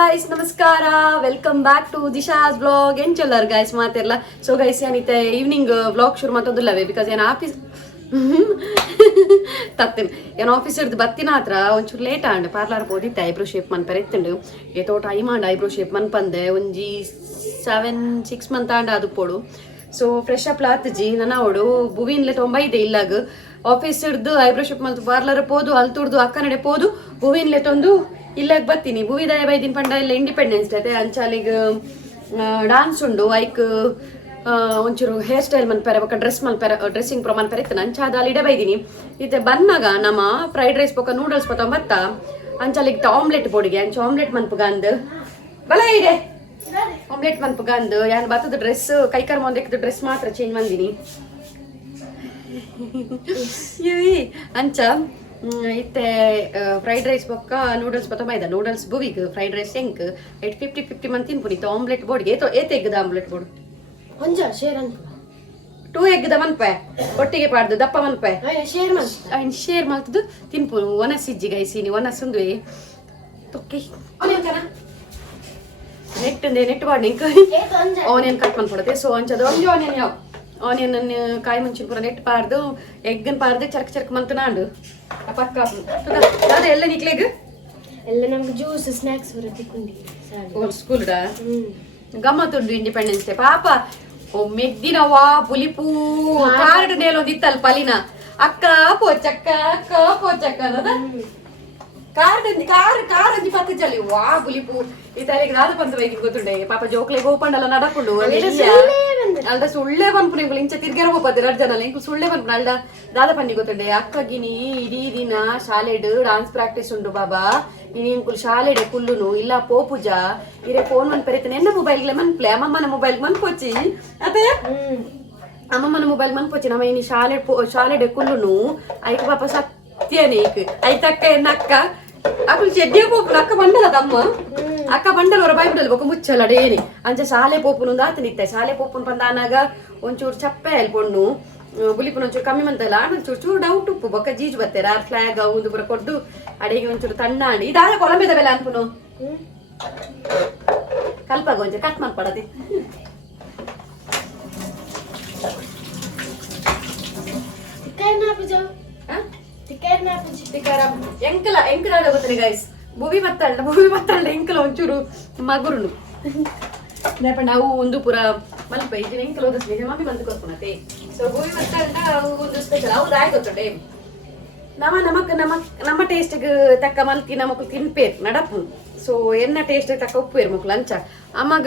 guys, ನಮಸ್ಕಾರ. Welcome back to Disha's blog. ಏನ್ ಚೊಲ್ಲರ್ ಗೈಸ್ ಮಾತೆಲ್ಲ. ಸೊ ಗೈಸ್ ಏನಿತ್ತೆ ಈವ್ನಿಂಗ್ ವ್ಲಾಗ್ ಶುರು ಮಾತೋದಿಲ್ಲವೇ ಬಿಕಾಸ್ ಏನು ಆಫೀಸ್ ತತ್ತೇನೆ ಏನು ಆಫೀಸ್ ಹಿಡ್ದು ಬತ್ತಿನ ಹತ್ರ ಒಂಚೂರು ಲೇಟ್ ಆಂಡ್ ಪಾರ್ಲರ್ ಹೋದಿತ್ತೆ ಐಬ್ರೋ ಶೇಪ್ ಮನ್ಪರ್ ಎತ್ತಂಡು ಏತೋ ಟೈಮ್ ಆಂಡ್ ಐಬ್ರೋ ಶೇಪ್ ಮನ್ಪಂದೆ ಒಂಜಿ 7-6 ಮಂತ್ ಆಂಡ್ ಅದು ಪೋಡು. ಸೊ ಫ್ರೆಶ್ ಅಪ್ ಲಾತ್ಜಿ ನನ್ನ ಅವಡು ಬುವಿನ್ಲೆ ತೊಂಬೈದೆ ಇಲ್ಲಾಗ ಆಫೀಸ್ ಹಿಡ್ದು ಐಬ್ರೋ ಶೇಪ್ ಮಲ್ತು ಪಾರ್ಲರ್ ಪೋದು ಅಲ್ಲಿ ತುಡ್ದು ಅಕ್ಕ ನಡೆ ಪೋದು ಬುವಿನ್ಲೆ ತೊಂದು ಇಲ್ಲಾಗ ಬರ್ತೀನಿ. ಭೂವಿದಾಯ ಬೈದಿನ ಪಂಡ ಇಲ್ಲ ಇಂಡಿಪೆಂಡೆನ್ಸ್ ಡೇ ಅಂಚಾಲಿಗೆ ಡಾನ್ಸ್ ಉಂಡು ಐಕ್ ಒಂಚೂರು ಹೇರ್ ಸ್ಟೈಲ್ ಮನ್ಪೆರೆ ಬೊಕ್ಕ ಡ್ರೆಸ್ಸಿಂಗ್ ಪ್ರೊ ಮನ್ಪೆರೆ ಇತ್ತು ಅಂಚಾದ ಅಲ್ಲಿ ಇಡ ಬೈದಿನಿ. ಇತ್ತೆ ಬಂದಾಗ ನಮ್ಮ ಫ್ರೈಡ್ ರೈಸ್ ಬೊಕ್ಕ ನೂಡಲ್ಸ್ ಬತ್ತ ಬತ್ತ ಅಂಚಾಲಿಗೆ ಆಮ್ಲೆಟ್ ಬೋಡಿಗೆ ಅಂಚ ಆಮ್ಲೆಟ್ ಮನ್ಪುಗಂದು ಬಲ ಇದೆ ಆಮ್ಲೆಟ್ ಮನ್ಪುಗಂದು ಯಾನ್ ಬತ್ತದ ಡ್ರೆಸ್ ಕೈಕರ್ ಮೊಂದೆಕ್ದು ಡ್ರೆಸ್ ಮಾತ್ರ ಚೇಂಜ್ ಮಂದಿನಿ ಅಂಚ ಇತ್ತೆ ಫ್ರೈಡ್ ರೈಸ್ ಬೊಕ್ಕ ನೂಡಲ್ಸ್ ಬತ್ತ ಮೈದ ನೂಡಲ್ಸ್ ಬುವಿಗ್ ಫ್ರೈಡ್ ರೈಸ್ ಎಂಕ್ 50-50 ಮಂತ್ ತಿನ್ಪುನಿತ್ತು ಆಮ್ಲೆಟ್ ಬೋರ್ಡ್ಗೆ ಏತ್ ಎಗ್ಗದ ಆಮ್ಲೆಟ್ ಬೋರ್ಡ್ ಒಂಜ ಶೇರ್ ಅಂತ 2 ಎಗ್ಗದ ಮನ್ಪೆ ಒಟ್ಟಿಗೆ ಪಾಡ್ದು ದಪ್ಪ ಮನ್ಪೆ ಶೇರ್ ಮಲ್ತದು ತಿನ್ಪು ಒನಸ್ ಇಜ್ಜಿ ಗೈಸಿನಿ ಒನಸ್ ಉಂದು ತೊಕ್ಕಿ ನೆಟ್ ಬಾಡ್ ನಿಂಕ ಆನಿಯನ್ ಕಟ್ ಮನ್ಪಡತೆ. ಸೊ ಅಂಚದ ಒಂಜಿ ಆನಿಯನ್ ಯಾವ ಆನಿಯನ್ ಕಾಯಿ ಮುಂಚಿನ ಪೂರ ನೆಟ್ ಪಾರ್ದು ಎಗ್ಗನ್ ಪಾರ್ದು ಚರ್ಕ್ ಮಂತು ನಾಂಡು ಪಕ್ಕ ಅದ ಎಲ್ಲ ನಿಕ್ಲೆಗ್ ಎಲ್ಲ ನಮ್ಗೆ ಜ್ಯೂಸ್ ಸ್ನಾಕ್ಸ್ ಬರತ್ತಿಕ್ಕುಂಡಿ ಸ್ಕೂಲ್ಡ ಗಮ್ಮತ್ತುಂಡು ಇಂಡಿಪೆಂಡೆನ್ಸ್ ಡೇ ಪಾಪ ಮೆಗ್ದಿನವಾ ಪುಲಿಪೂ ಕಾರ್ಡ್ ನೇಲೊಂದಿತ್ತಲ್ ಪಲಿನ ಅಕ್ಕ ಪೋಚಕ್ಕ ಅನ್ನದ ಕಾರ್ ಅಂಜಿ ಪತ್ತು ಚಲಿ ವಾ ಪುಲಿಪು ಈ ತಲೆಗೆ ದಾದ ಪಂತ ಬೈಕಿ ಗೊತ್ತುಂಡೆ ಪಾಪ ಜೋಕ್ಲೆಗೆ ಹೋಪಂಡಲ್ಲ ನಡಕೊಂಡು ಅಲ್ದ ಸುಳ್ಳೆ ಪನ್ಪುನ ಇಂಕುಲು ಇಂಚ ತಿರ್ಗಾರ ಹೋಗ್ಬಾರ್ದು 2 ಜನ ಇಂಕುಲು ಸುಳ್ಳೆ ಪನ್ಪುನ ಅಲ್ದ ದಾದ ಪನ್ನಿ ಗೊತ್ತುಂಡೆ ಅಕ್ಕಗಿನಿ ಇಡೀ ದಿನ ಶಾಲೆಡ್ ಡಾನ್ಸ್ ಪ್ರಾಕ್ಟೀಸ್ ಉಂಡು ಬಾಬಾ ಇನಿ ಇಂಕುಲು ಶಾಲೆಡೆ ಕುಲ್ಲುನು ಇಲ್ಲ ಪೋಪುಜ ಇರೆ ಫೋನ್ ಮನ್ ಪೆರಿತನೆ ಎನ್ನ ಮೊಬೈಲ್ಗೆ ಮನ್ಪ್ಲೆ ಅಮ್ಮಮ್ಮನ ಮೊಬೈಲ್ ಮನ್ಪೊಚ್ಚಿ ಅದೇ ಅಮ್ಮಮ್ಮನ ಮೊಬೈಲ್ ಮನ್ಪೊಚ್ಚಿ ನಮ್ಮ ಇನಿ ಶಾಲೆಡೆ ಕುಲ್ಲುನು ಐಕ್ ಪಾಪ ಸತ್ಯನೇ ಐತಕ್ಕ ಎನ್ನಕ್ಕ ಅಕ್ಕಳು ಚೆಡ್ಡಿಯ ಪೋಪುನ ಅಕ್ಕ ಬಂಡಲ ತಮ್ಮ ಅಕ್ಕ ಬಂಡಲ್ ಅವರ ಬಾಯಿ ಬಿಡಲ್ ಬೊಕ್ಕ ಮುಚ್ಚಲಡೇನಿ ಅಂಚ ಶಾಲೆ ಪೋಪುನು ಆತನಿತ್ತೆ ಶಾಲೆ ಪೋಪುನ್ ಪಂದಾನಾಗ ಒಂಚೂರು ಚಪ್ಪೆ ಎಲ್ಕೊಂಡು ಬುಲಿಪುನ ಒಂಚೂರು ಕಮ್ಮಿ ಮಂತಲ್ಲ ಒಂಚೂರು ಡೌಟ್ ಉಪ್ಪು ಬೊಕ್ಕ ಜೀಜು ಬತ್ತೇರ ಫ್ಲಾಗ್ ಒಂದು ಪುರ ಕೊಡ್ದು ಅಡಿಗೆ ಒಂಚೂರು ತಣ್ಣಾಡಿ ಇದಾದ ಕೊಲಂಬೆದ ಬೆಲೆ ಅನ್ಪುನು ಕಲ್ಪಾಗ ಒಂಚೂರು ಕಟ್ ಮಾಡ್ಪಡತಿ ಎಂಕಲ ಗೊತ್ತಿಲ್ಲ ಗೈಸ್ ಭೂಮಿ ಮತ್ತಳ್ಳ ಎಂಕಲ ಒಂಚೂರು ಮಗುರುನು ನೆಪ ನಾವು ಒಂದು ಪುರ ಮಲ್ಪ ಇದನ್ನ ಎಂಕಲ ಓದಿಸ್ಲಿ ಮಮ್ಮಿ ಬಂದು ಕೊಡ್ಕೊಳತೆ. ಸೊ ಭೂಮಿ ಮತ್ತಳ್ಳ ಒಂದು ಸ್ಪೆಷಲ್ ಅವ್ರು ಆಯ್ ಗೊತ್ತುಂಡೆ ನಮ್ಮ ಟೇಸ್ಟ್ಗೆ ತಕ್ಕ ಮಲ್ಕಿ ನಮಕ್ ತಿನ್ಪೇರ್ ನಡಪು. ಸೊ ಎನ್ನ ಟೇಸ್ಟ್ ತಕ್ಕ ಉಪ್ಪೇರ್ ಮಕ್ಳು ಅಂಚ ಅಮ್ಮಗ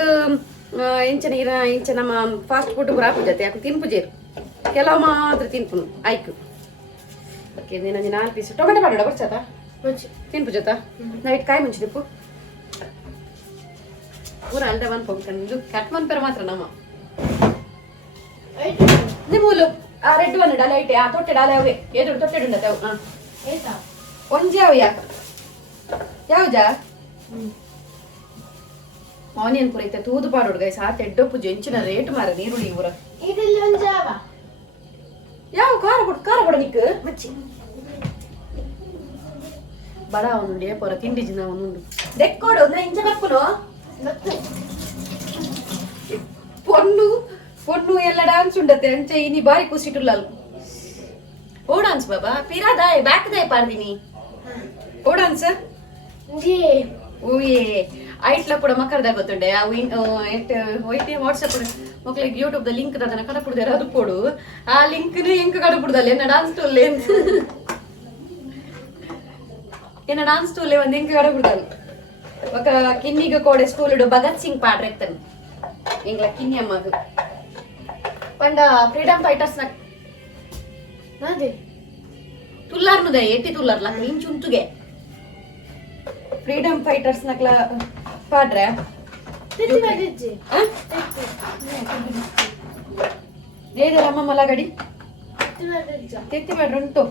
ಇಂಚ ನಮ್ಮ ಫಾಸ್ಟ್ ಫುಡ್ ಪುರ ಹಾಪು ಜೊತೆ ಯಾಕೆ ತಿನ್ಪುಜೇರು ಕೆಲವು ಮಾತ್ರ ತಿನ್ಪುನು ಆಯ್ಕು. ಓಕೆ ನೀನು 4 ಪೀಸ್ ಟೊಮೆಟೊ ಮಾಡೋಣ ಬರ್ಚತ ತಿನ್ಪು ಜೊತ ನಾವಿಟ್ಟು ಕಾಯಿ ಮುಂಚೆ ತಿಪ್ಪು ಪೂರ ಅಲ್ದ ಬಂದ್ಕೊಂಡು ಕಟ್ ಮನ್ಪೇರ ಮಾತ್ರ ನಮ್ಮ ನಿಮ್ಮೂಲು ಆ ರೆಡ್ ಒನ್ ಡಾಲೆ ಐಟೆ ಆ ತೊಟ್ಟೆ ಡಾಲೆ ಅವೇ ಎದುರು ತೊಟ್ಟೆ ಉಂಡತೆ ಅವು ಒಂಜಿ ಅವು ಯಾಕ ಯಾವ್ದಾ ಆನಿಯನ್ ಪೂರ ಐತೆ ತೂದು ಪಾಡೋಡು ಗೈಸ್ ಆ ತೆಡ್ಡೊಪ್ಪು ಜಂಚಿನ ರೇಟ್ ಮಾರ ನೀರುಳ್ಳಿ ಊರ ಯಾವ ಖಾರ ಕೊಡ ನಿಕ್ ಮಚ್ಚಿ ಬಡ ಅವನುಂಡಿ ಪೊರ ತಿಂಡಿ ಜಿನ ಅವನುಂಡು ದೆಕ್ಕೋಡು ಇಂಚ ಕಪ್ಪುನು ಪೊಣ್ಣು ಎಲ್ಲ ಡಾನ್ಸ್ ಉಂಡತೆ ಅಂಚ ಇನಿ ಬಾರಿ ಖುಷಿಟುಲ್ಲಲ್ ಓ ಡಾನ್ಸ್ ಬಾಬಾ ಪಿರಾದಾಯ್ ಬ್ಯಾಕ್ ದಾಯ್ ಪಾರ್ದಿನಿ ಓ ಡಾನ್ಸ್ ಓಯೇ ಐಟ್ಲ ಕೂಡ ಮಕ್ಕಳದಾಗ ಗೊತ್ತುಂಡೆ ಹೋಯ್ತೆ ವಾಟ್ಸಪ್ ಮಕ್ಳಿಗೆ ಯೂಟ್ಯೂಬ್ ದ ಲಿಂಕ್ ಅದನ್ನ ಕಡಪುಡ್ದಾರ ಅದು ಕೊಡು ಆ ಲಿಂಕ್ ಎಂಕ ಕಡಪುಡ್ದಲ್ಲ ಎನ್ನ ಡಾನ್ಸ್ ಟೂಲ್ಲೆ ಎನ್ನ ಡಾನ್ಸ್ ಟೂಲ್ಲೆ ಒಂದು ಎಂಕ ಕಡಪುಡ್ದಲ್ಲ ఒక కిన్నీగా కోడే స్కూలుడు భగత్ సింగ్ పాడ్రెత్తను ఇంగ్ల కిన్ని అమ్మకు పండ ఫ్రీడమ్ ఫైటర్స్ నాకు నాదే ತುಲ್ಲಾರ್ನುದ ಎಟ್ಟಿ ತುಲ್ಲಾರ್ಲ ಇಂಚು ಉಂತುಗೆ ಫ್ರೀಡಮ್ ಫೈಟರ್ಸ್ ನಕ್ಲ ಪಾಡ್ರೆ ದೇದೆ ಅಮ್ಮ ಮಲಗಡಿ ತೆತ್ತಿ ಮಾಡ್ರಿ ಉಂಟು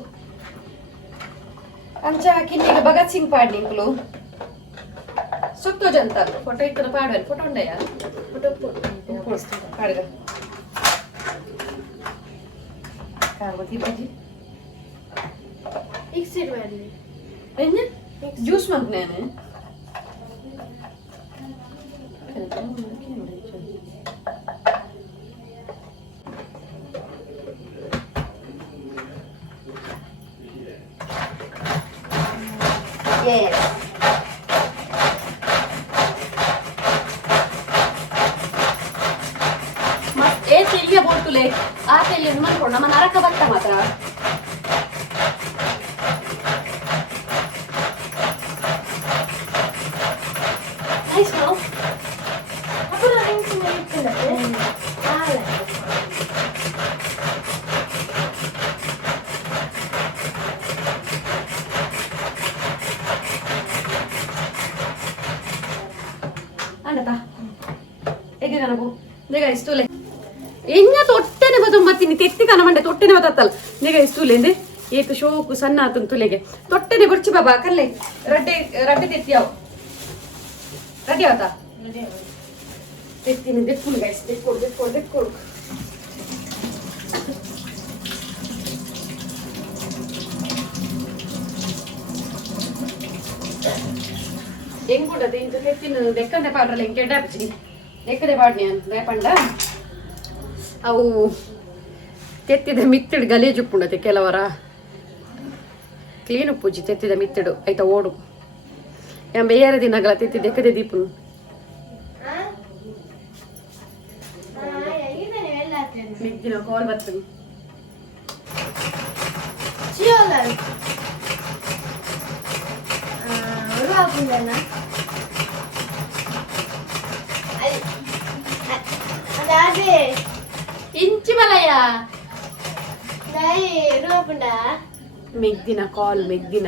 ಅಂಚ ಕಿನ್ನಿಗ ಭಗತ್ ಸಿಂಗ್ ಪಾಡ್ಲಿ ಇಂಕ್ಲು ಸುತ್ತೋಜ್ ಅಂತ ಫೋಟೋ ಇತ್ತನ ಪಾಡ್ವೇನು ಫೋಟೋ ಉಂಡಯ್ಯ ಫೋಟೋ ಪಾಡ್ಗ ಜ್ಯೂಸ್ ಮಂತ್ ನಾನು Yes. ಮತ್ತೆ ತೆಲಿಯ ಬೋಟುಲೆ ಆ ತೆಲಿಯನ್ನು ಮಾಡ್ಕೊಂಡು ನಮ್ಮ ನರಕ ಭತ್ತ ಮಾತ್ರ ನೈಸ್ ನೋ ಅಪ್ಪನ ರಿಂಗ್ಸ್ ಮೇಲೆ ಇಟ್ಕೊಂಡರೆ ಹಾಲ ಅಂಡತಾ ಹೇಗೆ ನನಗೂ ಬೇಗ ಇಷ್ಟುಲೆ ಎಂಗ ತೊಟ್ಟೆನೆ ಬದು ಮತ್ತಿನಿ ತೆತ್ತಿ ಕನ ಮಂಡೆ ತೊಟ್ಟೆನೆ ಬತ್ತಲ್ಲ ಬೇಗ ಇಷ್ಟುಲೆ ಎಂದೆ ಏಕ ಶೋಕು ಸಣ್ಣ ಆತನ ತುಲೆಗೆ ತೊಟ್ಟೆನೆ ಬರ್ಚಿ ಬಾಬಾ ಕಲ್ಲೆ ರಡ್ಡೆ ರಡ್ಡೆ ತೆತ್ತಿಯಾವು ರೆಡಿ ಆತಾ ತೆತ್ತಿನ ದೆಪ್ಪುನು ಗೈಸ್ ದೆಕ್ಕೊಡು ಹೆಂಗುಂಡದು ಇಂದು ತೆತ್ತಿನ ದೆಕ್ಕಂಡೆ ಪಾಡ್ರಲ್ಲ ಹಿಂಗೆ ಕೆಡ್ಡಾಪಿಸಿ ದೆಕ್ಕದೆ ಪಾಡ್ನಿ ಅಂತ ನೇಪಂಡ ಅವು ತೆತ್ತಿದ ಮಿತ್ತಿಡು ಗಲೀಜು ಉಪ್ಪುಂಡತೆ ಕೆಲವರ ಕ್ಲೀನ್ ಉಪ್ಪುಜಿ ತೆತ್ತಿದ ಮಿತ್ತಿಡು ಆಯ್ತಾ ಓಡು ಬೇರೆ ದಿನಗಳ ತೆತ್ತಿ ದೆಕ್ಕದೆ ದೀಪುನು ಮಿದ್ದಿನ ಕಾಲ್ ಬರ್ತದೆ ಅದೇ ಇಂಚಿ ಬಲಯ ರೂಪುಂಡ ಮೆಗ್ದಿನ ಕಾಲ್ ಮೆಗ್ದಿನ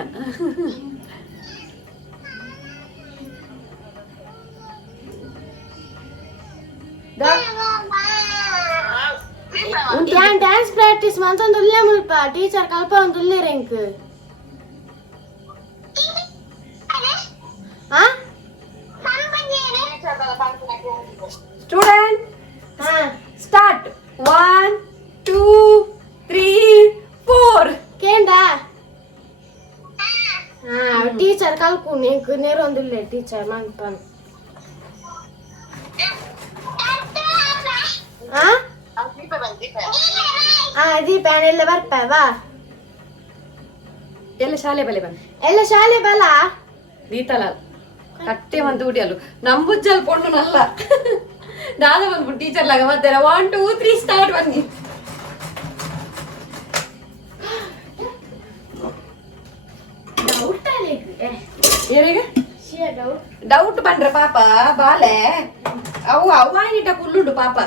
ಯಾನ್ ಡ್ಯಾನ್ಸ್ ಪ್ರಾಕ್ಟೀಸ್ ಮಂತೊಂದು ಉಲ್ಲೆ ಮುಲ್ಪ ಟೀಚರ್ ಕಲ್ಪ ಒಂದು ಉಲ್ಲೆ ರೆಂಕ್ ಸ್ಟೂಡೆಂಟ್ ಸ್ಟಾರ್ಟ್ 1 2 3 4 ಕೇಂಡಾ ಟೀಚರ್ ಕಲ್ಪು ನೀಕು ನೇರೊಂದುಲ್ಲೆ ಟೀಚರ್ ಮಂಪನ್ ದೀಪ ಎಲ್ಲ ಬರ್ಪವಾ ಎಲ್ಲ ಶಾಲೆ ಬಲೆ ಬಂದು ಎಲ್ಲ ಶಾಲೆ ಬಲ ದೀತಲ ಕಟ್ಟೆ ಒಂದು ಉಡಿಯಲು ನಂಬುಜ್ಜಲ್ ಪೊಣ್ಣು ನಲ್ಲ ದಾದ ಬಂದ್ಬಿಟ್ಟು ಟೀಚರ್ ಲಾಗ ಮಧ್ಯಾಹ್ನ 1 2 3 ಸ್ಟಾರ್ಟ್ ಬನ್ನಿ ಏನಿಗೆ ಡೌಟ್ ಬಂದ್ರೆ ಪಾಪ ಬಾಲೆ ಅವು ಅವಾಯಿಟ ಕುಲ್ಲುಂಡು ಪಾಪ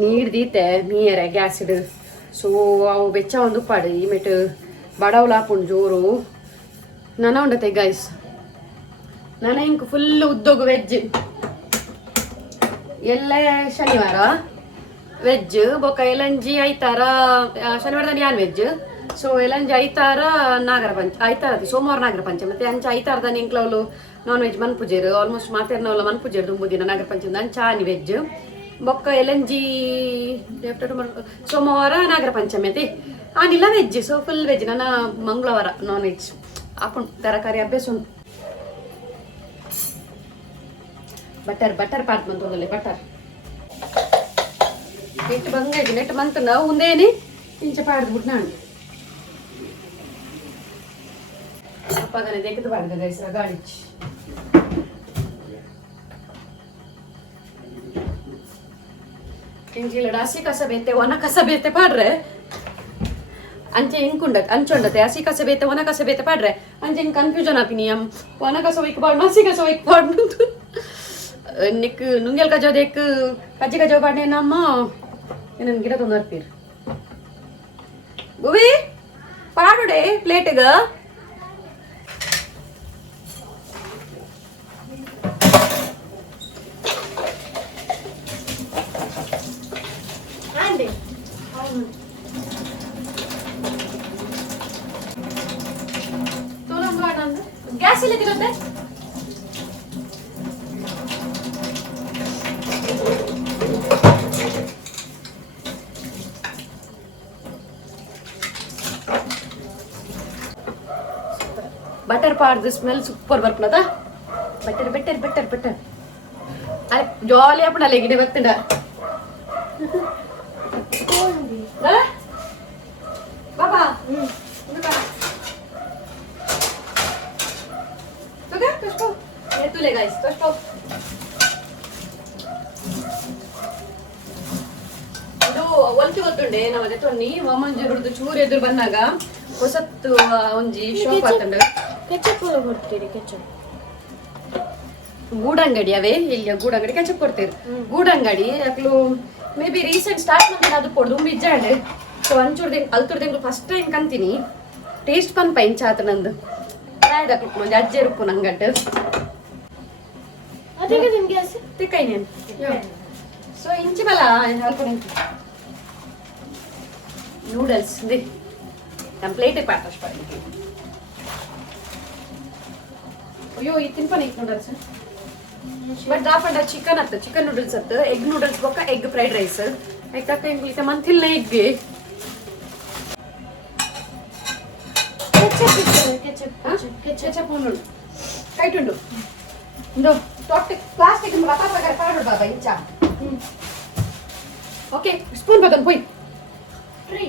ನೀರು ದೀತೆ ನೀರ ಗ್ಯಾಸ್ ಇಡು ಸೊ ಅವು ಬೆಚ್ಚ ಒಂದು ಪಾಡು ಈ ಮೆಟ್ಟು ಬಡವಲಾಪುಂಡು ಜೋರು ನನ ಉಂಡತೆ ಗೈಸ್ ನನ ಇಂಕ್ ಫುಲ್ ಉದ್ದೋಗು ವೆಜ್ ಎಲ್ಲ ಶನಿವಾರ ವೆಜ್ ಬೊಕ್ಕ ಎಲಂಜಿ ಐತಾರ ಶನಿವಾರದಲ್ಲಿ ಯಾನ್ ವೆಜ್ ಸೊ ಎಲಂಜಿ ಐತಾರ ನಾಗರ ಪಂಚ ಐತಾರ ಸೋಮವಾರ ನಾಗರ ಪಂಚ ಮತ್ತೆ ಅಂಚ ಐತಾರದ ಇಂಕ್ಲವಲು ನಾನ್ ವೆಜ್ ಮನ್ಪುಜೇರು ಆಲ್ಮೋಸ್ಟ್ ಮಾತೇರ್ನವಲ್ಲ ಮನ್ಪುಜೇರು ತುಂಬ ದಿನ ನಾಗರ ಪಂಚದ ಅಂಚಾನಿ ವೆಜ್ ಬೊಕ್ಕ ಎಲಂಜಿ ಸೋಮವಾರ ನಾಗರ ಪಂಚಮಿ ಅತಿ ಆನಿಲ್ಲ ವೆಜ್ ಸೊ ಫುಲ್ ವೆಜ್ ನನ್ನ ಮಂಗಳವಾರ ನಾನ್ ವೆಜ್ ಹಾಕೊಂಡು ತರಕಾರಿ ಅಭ್ಯಾಸ ಉಂಟು ಬಟರ್ ಪಾಟ್ ಬಂತಂದಲ್ಲಿ ಬಟರ್ ನೆಟ್ಟು ಬಂಗಾಯ್ತು ನೆಟ್ಟು ಬಂತು ನಾವು ಮುಂದೇನೆ ಇಂಚ ಪಾಡ್ದ್ಬಿಟ್ಟು ನಾನು ಅಪ್ಪಗನೆ ತೆಗೆದು ಪಾಡ್ದ ಗೈಸ್ರ ಗಾಡಿ ಇಂಜಿಲ ಹಸಿ ಕಸ ಬೇತೆ ಒಣ ಕಸ ಬೇತೆ ಪಾಡ್ರೆ ಅಂಚೆ ಇಂಕುಂಡತ್ ಅಂಚೊಂಡತೆ ಹಸಿ ಕಸ ಬೇತೆ ಒಣ ಕಸ ಬೇತೆ ಪಾಡ್ರೆ ಅಂಚೆ ಇಂಕ್ ಕನ್ಫ್ಯೂಷನ್ ಆಪಿನಿಯಂ ಒಣ ಕಸ ಒಯ್ಕಬಾರ್ದು ಹಸಿ ಕಸ ಒಯ್ಕಬಾರ್ದು ನಿಕ್ ನುಂಗೆಲ್ ಕಜೋ ದೇಕ್ ಕಜ್ಜಿ ಕಜೋ ಪಾಡ್ನೆ ನಮ್ಮ ಏನನ್ ಗಿಡ ತೊಂದರ್ತೀರ್ ಗುವಿ ಪಾಡುಡೆ ಪ್ಲೇಟ್ಗ ಗ್ಯಾಸ್ ಇಲ್ಲದಿರುತ್ತೆ ಬಟರ್ ಪಾಡ್ದು ಸ್ಮೆಲ್ ಸೂಪರ್ ಬರ್ಪನದ butter better better better jolly ಆಪಣಲ್ಲ ಗಿಡ ಬರ್ತಂಡ ಬಾಬಾ तुले गाइस तो स्टॉप ಇದು ಒಲ್ತಿ ಗೊತ್ತುಂಡೆ ನಾವು ಅದೇ ತೊನ್ನಿ ಮಾಮಂಜೂರುದು ಚೂರು ಎದುರು ಬಂದಾಗ ಹೊಸತ್ತು ಒಂಜಿ ಶಾಪ್ ಆತಂಡ ಕೆಚಪ್ ಕೊಡ್ತೀರಿ ಕೆಚಪ್ ಗೂಡಂಗಡಿ ಅವೇ ಇಲ್ಲಿ ಗೂಡಂಗಡಿ ಕೆಚಪ್ ಕೊಡ್ತೀರಿ ಗೂಡಂಗಡಿ ಅಕ್ಲು ಮೇ ಬಿ ರೀಸೆಂಟ್ ಸ್ಟಾರ್ಟ್ ಮಾಡ್ತೀನಿ ಅದು ಕೊಡ್ದು ಬಿಜ್ಜಾಂಡೆ ಸೊ ಅಂಚೂರ್ದೆ ಅಲ್ತುರ್ದೆ ಫಸ್ಟ್ ಟೈಮ್ ಕಂತೀನಿ ಟೇಸ್ಟ್ ಪನ್ಪ ಇಂಚ ಆತ ನಂದು ರಾಯ್ದಕ್ಲು ಒಂಜಿ ಅಜ್ಜೆ ರುಪ್ಪು ನಂಗಟ್ಟು ಅದಕ್ಕೆ ನಿಮ್ಗೆ ಗ್ಯಾಸ್ ತಿಕ್ಕೈನೇನು ಸೊ ಇಂಚಿ ಬಲ ಹಾಕೊಂಡು ನೂಡಲ್ಸ್ ದಿ ನಮ್ಮ ಪ್ಲೇಟೇ ಪಾಟಸ್ ಪಡಿ ಅಯ್ಯೋ ಈ ತಿನ್ಪನ ಇತ್ತು ನೂಡಲ್ಸ್ ಬಟ್ ದಾಪಂಡ ಚಿಕನ್ ಅತ್ತ ಚಿಕನ್ ನೂಡಲ್ಸ್ ಅತ್ತ ಎಗ್ ನೂಡಲ್ಸ್ ಬೊಕ್ಕ ಎಗ್ ಫ್ರೈಡ್ ರೈಸ್ ಯಾಕಂತ ಇಂಗ್ಲಿಷ್ ಮಂತಿಲ್ಲ ಎಗ್ಗೆ ಕೆಚಪ್ ಉಂಡು ಕೈಟ್ ಉಂಡು ಇಂದು ತೊಟ್ಟೆ ಪ್ಲಾಸ್ಟಿಕ್ ರಥ ಪ್ರಕಾರ ಕಾಡು ಬಾಬಾ ಇಂಚ ಓಕೆ ಸ್ಪೂನ್ ಬದನ್ ಪೊಯ್ ಫ್ರೀ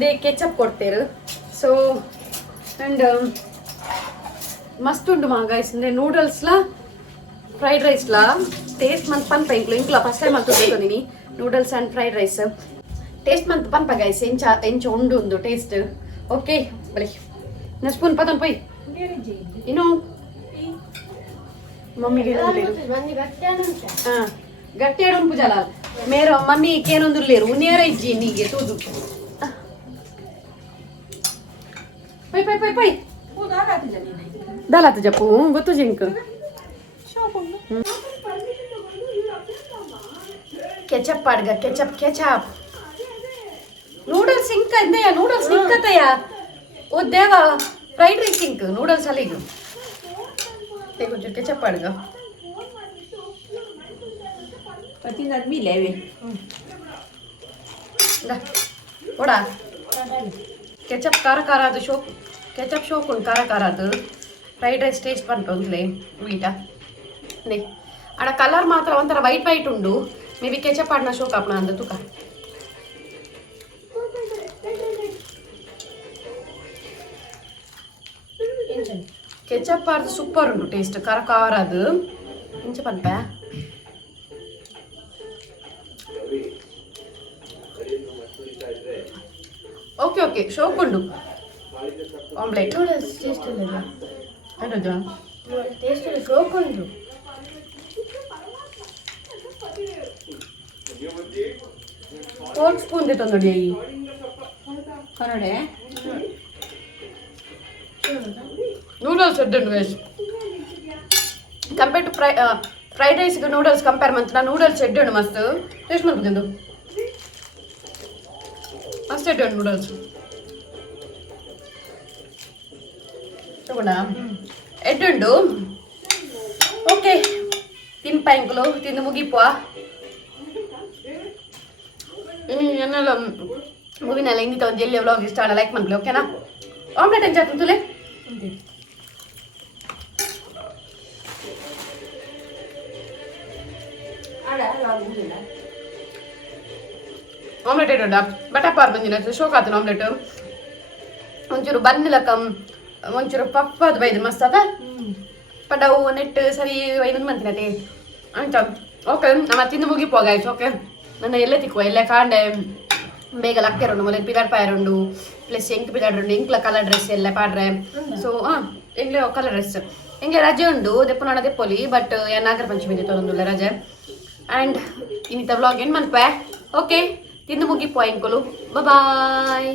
ದೇ ಕೆಚಪ್ ಕೊಡ್ತೇರು ಸೊ ಅಂಡ್ ಮಸ್ತ್ ಉಂಡು ಮಾ ಗೈಸ್ ಅಂದ್ರೆ ನೂಡಲ್ಸ್ಲ ಫ್ರೈಡ್ ರೈಸ್ಲ ಟೇಸ್ಟ್ ಮಂತ್ ಪನ್ಪ ಇಂಕ್ಲ ಫಸ್ಟ್ ಟೈಮ್ ಅಂತ ತೊಗೊಂಡಿನಿ noodles and fried rice taste ಮಂತ್ ಪನ್ಪ ಗೈಸ್ ಎಂಚ ಉಂಡು ಒಂದು ಟೇಸ್ಟ್ ಓಕೆ ಬಲಿ ನಾ ಸ್ಪೂನ್ ಪದನ್ ಪೊಯ್ ಇನ್ನು मम्मी के गट्टे पूजा मेरे मम्मी केनोंदुल्लेरु ನೇರ ಇಜ್ಜಿ ನೀಗೆ ತೂದು ಪೈ ಪೈ ಪೈ ಪೈ ದಾಲಾತ ಜಪ್ಪು ಗೊತ್ತು ಜಿಂಕ್ ಕೆಚಪ್ ಪಾಡ್ಗ ಕೆಚಪ್ ಕೆಚಪ್ ನೂಡಲ್ಸ್ ಸಿಂಕ್ ಅಂದೆಯ ನೂಡಲ್ಸ್ ಸಿಂಕತಯ ಓ ದೇವ ಫ್ರೈಡ್ ರೈಸ್ ಸಿಂಕ್ ನೂಡಲ್ಸ್ ಅಲ್ಲಿಗೆ कुछ केचप पड़ेगा पति आदमी लेवे ओड़ा केचप कार कार ಅದು ಶೋ ಕೆಚಪ್ ಶೋ ಕೊಂಡು ಕಾರ ಕಾರ ಅದು ಫ್ರೈಡ್ ರೈಸ್ ಟೇಸ್ಟ್ ಬಂತಂತಲೇ ವೀಟಾ ನೇ ಅಡ ಕಲರ್ ಮಾತ್ರ ಒಂತರ ವೈಟ್ ವೈಟ್ ಉಂಡು ಮೇ ಬಿ ಕೆಚಪ್ ಆಡ್ನ ಶೋ ಕಾಪ್ನ ಅಂದ ತುಕ ಕೆಚಪ್ ಆರ್ದು ಸೂಪರ್ ಉಂಟು ಟೇಸ್ಟ್ ಖಾರ ಖಾರ ಅದು ಇಂಚ ಪನ್ಪ ಓಕೆ ಓಕೆ ಶೋಕುಂಡು ಆಮ್ಲೆಟ್ ನೂಡಲ್ಸ್ ಟೇಸ್ಟ್ ಇಲ್ಲ ಅದು ಟೇಸ್ಟ್ ಇಲ್ಲ ಶೋಕುಂಡು ಫೋರ್ಕ್ ಸ್ಪೂನ್ ದೆ ತಂದೊಡಿ ಕನ್ನಡೆ ನೂಡಲ್ಸ್ ಎಡ್ಡು ವೇಸ್ ಕಂಪೇರ್ ಟು ಫ್ರೈಡ್ ರೈಸ್ಗೆ ನೂಡಲ್ಸ್ ಕಂಪೇರ್ ಮಾಡ್ತಾ ನೂಡಲ್ಸ್ ಎಡ್ಡು ಮಸ್ತ್ ಟೇಸ್ಟ್ ಮಾಡ್ಬೋದು ಮಸ್ತ್ ಎಡ್ಡು ನೂಡಲ್ಸ್ ತಗೊಂಡ ಎಡ್ಡುಂಡು ಓಕೆ ತಿನ್ಪ ಇಂಕಲು ತಿಂದು ಮುಗಿಪುವ ಎನ್ನೆಲ್ಲ ಮೂವಿನೆಲ್ಲ ಇಂದಿತ ಒಂದು ಎಲ್ಲಿ ವ್ಲಾಗ್ ಇಷ್ಟ ಆಡ ಲೈಕ್ ಮಾಡ್ಲಿ ಓಕೆನಾ ಆಮ್ಲೆಟ್ ಎಂಚ ತುಲೆ ಆಮ್ಲೆಟ್ ಇಡೋಣ ಬಟಪಾರ್ ಬಂದಿನ ಶೋಕ್ ಆತನ ಆಮ್ಲೆಟ್ ಒಂಚೂರು ಬನ್ನಿಲಕ್ಕ ಒಂಚೂರು ಪಪ್ಪದ ಬೈದು ಮಸ್ತ್ ಅದ ಪಡವು ನೆಟ್ ಸರಿ ಇನ್ನೊಂದು ಮಂತಿನತೆ ಅಂತ ಓಕೆ ನಮ್ಮ ತಿಂದು ಮುಗಿಪೋ ಗಾಯ್ಸ್ ಓಕೆ ನನ್ನ ಎಲ್ಲೇ ತಿಕ್ಕುವ ಎಲ್ಲೇ ಕಾಂಡೆ ಬೇಗ ಲಕ್ಕೆರುಂಡು ಮೊದಲು ಪಿದಾಡ್ ಪಾಯರುಂಡು ಪ್ಲಸ್ ಎಂಕ್ ಪಿದಾಡ್ರುಂಡು ಎಂಕ್ಲ ಕಲರ್ ಡ್ರೆಸ್ ಎಲ್ಲ ಪಾಡ್ರೆ ಸೊ ಎಂಗ್ಲೆ ಕಲರ್ ಡ್ರೆಸ್ ಎಂಗ್ಲೆ ರಜೆ ಉಂಡು ದೆಪ್ಪು ನಾಡ ದೆಪ್ಪೊಲಿ ಬಟ್ ನಾಗರ ಪಂಚಮಿ ತೊಂದುಲ್ಲ ರಜೆ ಆ್ಯಂಡ್ ಇನ್ನಿತ ವ್ಲಾಗ್ ಏನು ಮನ್ಪೆ ಓಕೆ ತಿಂದು ಮುಗಿಪೋ ಎಂಕಲು ಬಾಯ್